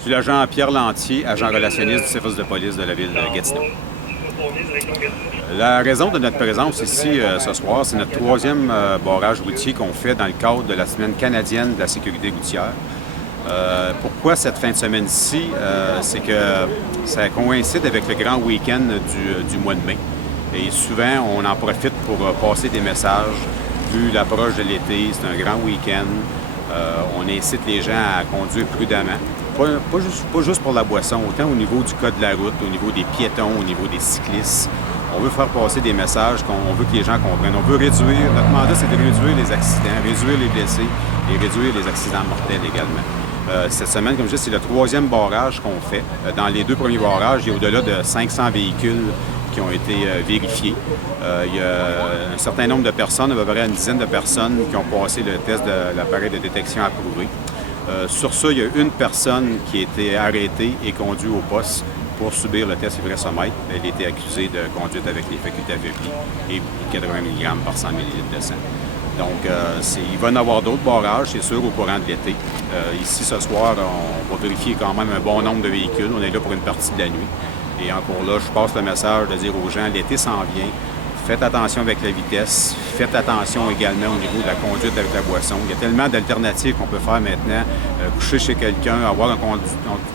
Je suis l'agent Pierre Lantier, agent relationniste du service de police de la ville de Gatineau. La raison de notre présence ici ce soir, c'est notre troisième barrage routier qu'on fait dans le cadre de la Semaine canadienne de la sécurité routière. Pourquoi cette fin de semaine-ci? C'est que ça coïncide avec le grand week-end du mois de mai. Et souvent, on en profite pour passer des messages. Vu l'approche de l'été, c'est un grand week-end. On incite les gens à conduire prudemment. Pas juste pour la boisson, autant au niveau du code de la route, au niveau des piétons, au niveau des cyclistes. On veut faire passer des messages qu'on veut que les gens comprennent. On veut réduire, notre mandat, c'est de réduire les accidents, réduire les blessés et réduire les accidents mortels également. Cette semaine, comme je dis, c'est le troisième barrage qu'on fait. Dans les deux premiers barrages, il y a au-delà de 500 véhicules qui ont été vérifiés. Il y a un certain nombre de personnes, à peu près une dizaine de personnes, qui ont passé le test de l'appareil de détection approuvé. Sur ça, il y a une personne qui a été arrêtée et conduite au poste pour subir le test ivresse-mètre. Elle a été accusée de conduite avec les facultés affaiblies et 80 mg par 100 ml de sang. Donc, il va y en avoir d'autres barrages, c'est sûr, au courant de l'été. Ici, ce soir, on va vérifier quand même un bon nombre de véhicules. On est là pour une partie de la nuit. Et encore là, je passe le message de dire aux gens, l'été s'en vient. Faites attention avec la vitesse. Faites attention également au niveau de la conduite avec la boisson. Il y a tellement d'alternatives qu'on peut faire maintenant. Coucher chez quelqu'un, avoir un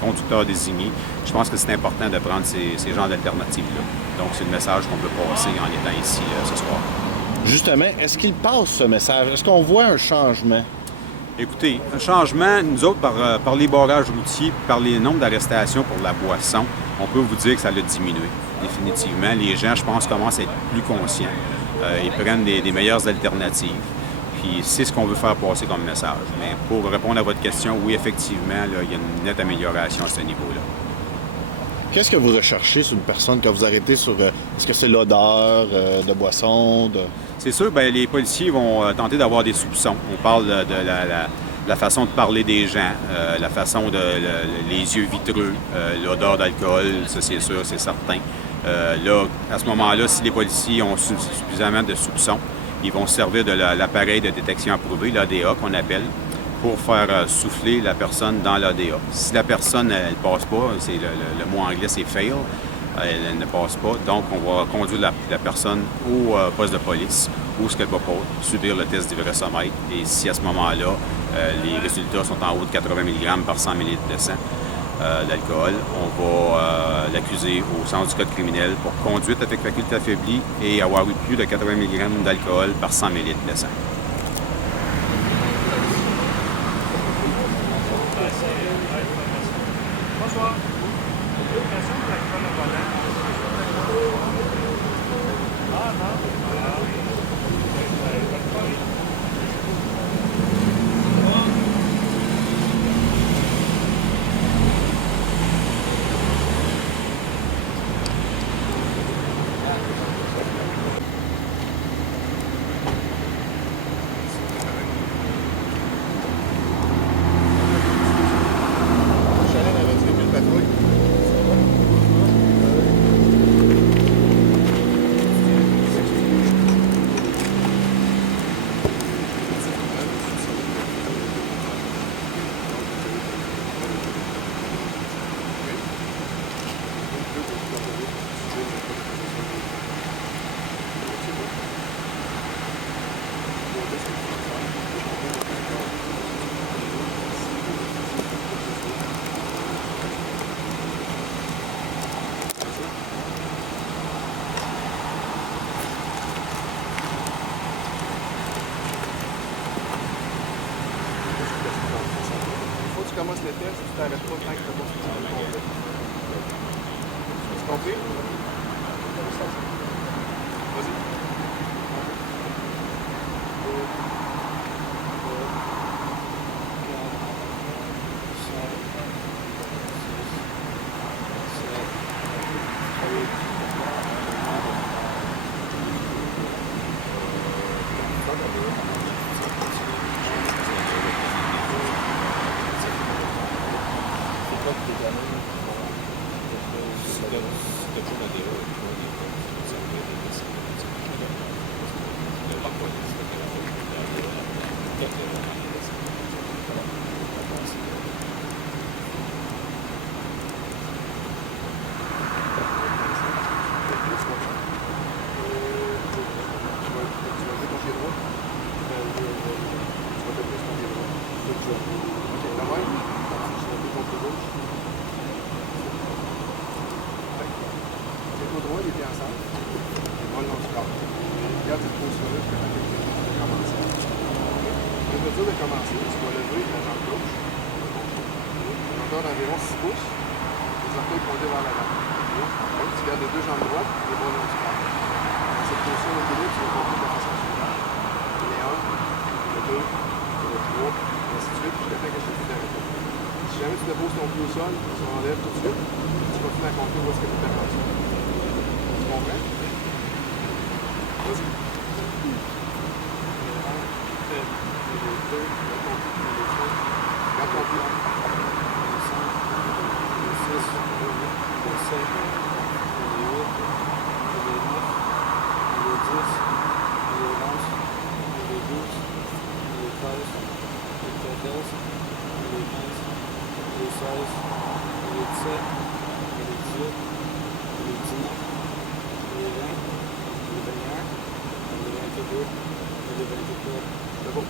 conducteur désigné. Je pense que c'est important de prendre ces genres d'alternatives-là. Donc, c'est le message qu'on peut passer en étant ici ce soir. Justement, est-ce qu'il passe ce message? Est-ce qu'on voit un changement? Écoutez, un changement, nous autres, par les barrages routiers, par les nombres d'arrestations pour la boisson, on peut vous dire que ça l'a diminué, définitivement. Les gens, je pense, commencent à être plus conscients. Ils prennent des meilleures alternatives. Puis c'est ce qu'on veut faire passer comme message. Mais pour répondre à votre question, oui, effectivement, là, il y a une nette amélioration à ce niveau-là. Qu'est-ce que vous recherchez sur une personne que vous arrêtez sur... est-ce que c'est l'odeur de boisson? C'est sûr, bien, les policiers vont tenter d'avoir des soupçons. On parle de la façon de parler des gens, la façon les yeux vitreux, l'odeur d'alcool, ça c'est sûr, c'est certain. Là, à ce moment-là, si les policiers ont suffisamment de soupçons, ils vont se servir de l'appareil de détection approuvé, l'ADA qu'on appelle, pour faire souffler la personne dans l'ADA. Si la personne, elle ne passe pas, c'est le mot anglais, c'est fail, elle ne passe pas, donc on va conduire la personne au poste de police où ce qu'elle va pas subir le test d'ivresse-mètre. Et si à ce moment-là, les résultats sont en haut de 80 mg par 100 ml de sang d'alcool, on va l'accuser au centre du code criminel pour conduite avec faculté affaiblie et avoir eu plus de 80 mg d'alcool par 100 ml de sang. Tu commences le test, tu t'arrêtes pas tant que tu n'as pas fini le complet. Tu compris? Vas-y. droit, les pieds ensemble. Les bras le long du corps. Regarde cette position-là, je peux faire quelque chose de commencer. Je vais te dire de commencer, tu vas lever la jambe gauche. Une hauteur d'environ 6 pouces. Les orteils pointés vers l'avant. Tu gardes les deux jambes droites, les bras le long du corps. Dans cette position d'équilibre, tu vas compter de la façon suivante. Les 1, le 2, le 3, et ainsi de suite, jusqu'à temps que je te dise d'arrêter. Si jamais tu déposes ton pied au sol, tu l'enlèves tout de suite, tu continues à compter où est-ce que tu es rendu. Tu comprends? Vas-y. Garde ton pied. C'est bon.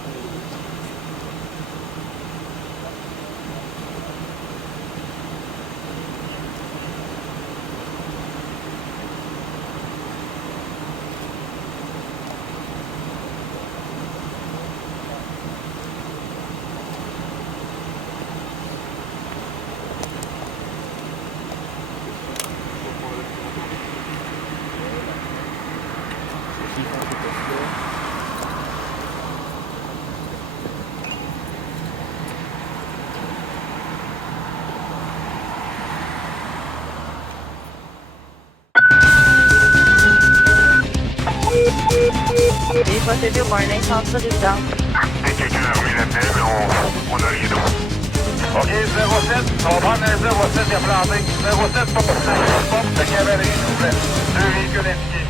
Veuillez procéder au warning centre d'urgence. Dès que quelqu'un a remis l'appel, on a rien d'autre. OK, 07, on va prendre un 07 qui a planté. 07 pour la pompe de cavalerie, s'il vous plaît. 2 véhicules indiqués.